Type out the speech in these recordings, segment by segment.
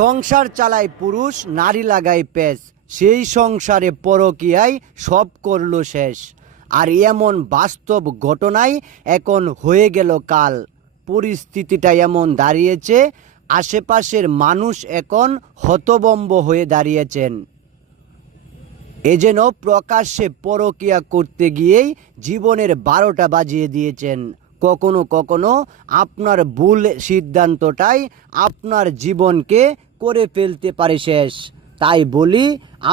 সংসার চালায় পুরুষ, নারী লাগায় পেঁচ, সেই সংসারে পরকীয়ায় সব করল শেষ। আর এমন বাস্তব ঘটনাই এখন হয়ে গেল কাল। পরিস্থিতিটা এমন দাঁড়িয়েছে, আশেপাশের মানুষ এখন হতভম্ব হয়ে দাঁড়িয়েছেন। এ যেন প্রকাশ্যে পরকীয়া করতে গিয়েই জীবনের 12টা বাজিয়ে দিয়েছেন। কখনো কখনো আপনার ভুল সিদ্ধান্তটাই আপনার জীবনকে করে ফেলতে পারে শেষ। তাই বলি,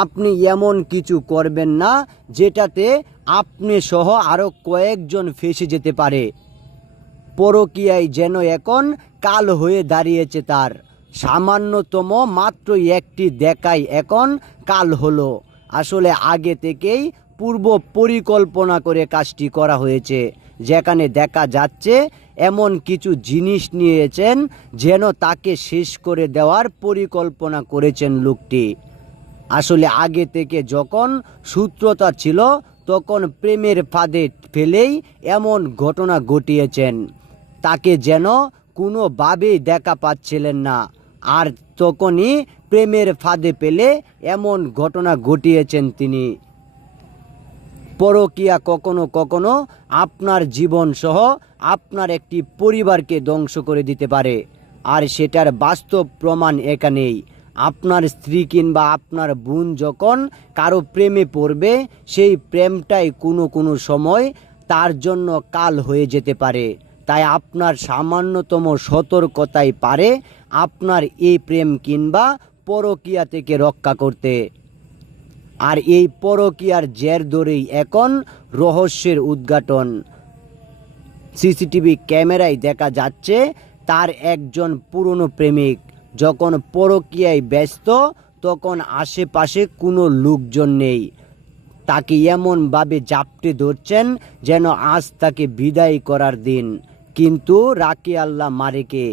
আপনি এমন কিছু করবেন না যেটাতে আপনি সহ আরও কয়েকজন ফেঁসে যেতে পারে। পরকীয়ায় যেন এখন কাল হয়ে দাঁড়িয়েছে তার। সামান্যতম মাত্র একটি দেখাই এখন কাল হলো। আসলে আগে থেকেই পূর্ব পরিকল্পনা করে কাজটি করা হয়েছে, যেখানে দেখা যাচ্ছে এমন কিছু জিনিস নিয়েছেন যেন তাকে শেষ করে দেওয়ার পরিকল্পনা করেছেন লোকটি। আসলে আগে থেকে যখন সূত্রতা ছিল তখন প্রেমের ফাঁদে ফেলেই এমন ঘটনা ঘটিয়েছেন। তাকে যেন কোনোভাবেই দেখা পাচ্ছিলেন না, আর তখনই প্রেমের ফাঁদে পেলে এমন ঘটনা ঘটিয়েছেন তিনি। পরকীয়া কখনো কখনো আপনার জীবন সহ আপনার একটি পরিবারকে ধ্বংস করে দিতে পারে, আর সেটার বাস্তব প্রমাণ এখানেই। আপনার স্ত্রী কিংবা আপনার বোন যখন কারো প্রেমে পড়বে, সেই প্রেমটাই কোনো সময় তার জন্য কাল হয়ে যেতে পারে। তাই আপনার সামান্যতম সতর্কতাই পারে আপনার এই প্রেম কিংবা পরকীয়া থেকে রক্ষা করতে। আর এই পরকীয়ার জের ধরেই এখন রহস্যের উদ্ঘাটন। সিসিটিভি ক্যামেরায় দেখা যাচ্ছে তার একজন পুরনো প্রেমিক যখন পরকীয়ায় ব্যস্ত, তখন আশেপাশে কোনো লোকজন নেই। তাকে এমনভাবে জাপটে ধরছেন যেন আজ তাকে বিদায় করার দিন। কিন্তু রাখে আল্লাহ মারেকে।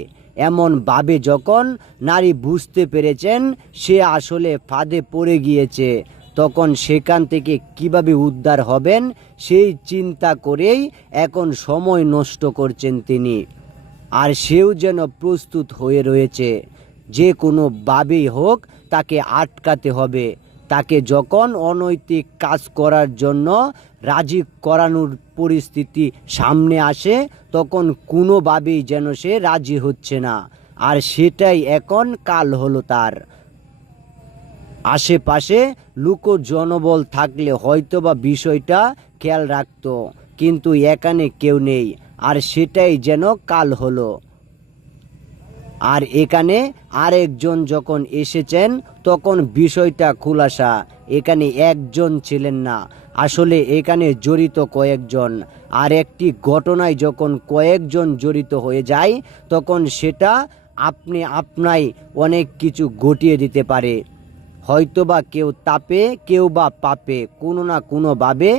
এমনভাবে যখন নারী বুঝতে পেরেছেন সে আসলে ফাঁদে পড়ে গিয়েছে, তখন সেখান থেকে কিভাবে উদ্ধার হবেন সেই চিন্তা করেই এখন সময় নষ্ট করছেন তিনি। আর সেও যেন প্রস্তুত হয়ে রয়েছে, যে কোনোভাবেই হোক তাকে আটকাতে হবে। তাকে যখন অনৈতিক কাজ করার জন্য রাজি করানোর পরিস্থিতি সামনে আসে, তখন কোনোভাবেই যেন সে রাজি হচ্ছে না। আর সেটাই এখন কাল হলো তার। আশেপাশে লোক জনবল থাকলে হয়তোবা বিষয়টা খেয়াল রাখত, কিন্তু এখানে কেউ নেই, আর সেটাই যেন কাল হলো। আর এখানে আরেকজন যখন এসেছেন তখন বিষয়টা খুলাসা। এখানে একজন ছিলেন না, আসলে এখানে জড়িত কয়েকজন। আর একটি ঘটনায় যখন কয়েকজন জড়িত হয়ে যায়, তখন সেটা আপনাই অনেক কিছু ঘটিয়ে দিতে পারে। হয়তোবা কেউ তাপে, কেউ বা পাপে, কোনো না কোনোভাবে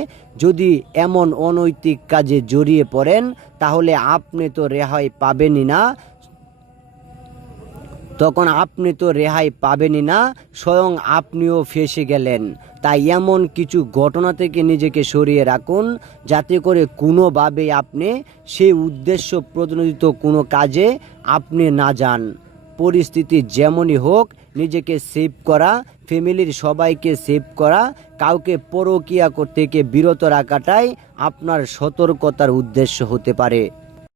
যদি এমন অনৈতিক কাজে জড়িয়ে পড়েন, তাহলে আপনি তো রেহাই পাবেনই না। তখন আপনি তো রেহাই পাবেনই না, স্বয়ং আপনিও ফেঁসে গেলেন। তাই এমন কিছু ঘটনা থেকে নিজেকে সরিয়ে রাখুন, যাতে করে কোনোভাবে আপনি সেই উদ্দেশ্য প্রণোদিত কোনো কাজে আপনি না যান। পরিস্থিতি যেমনই হোক, নিজেকে সেভ করা, ফ্যামিলির সবাইকে সেভ করা, কাউকে পরকীয়া থেকে বিরত রাখাটাই আপনার সতর্কতার উদ্দেশ্য হতে পারে।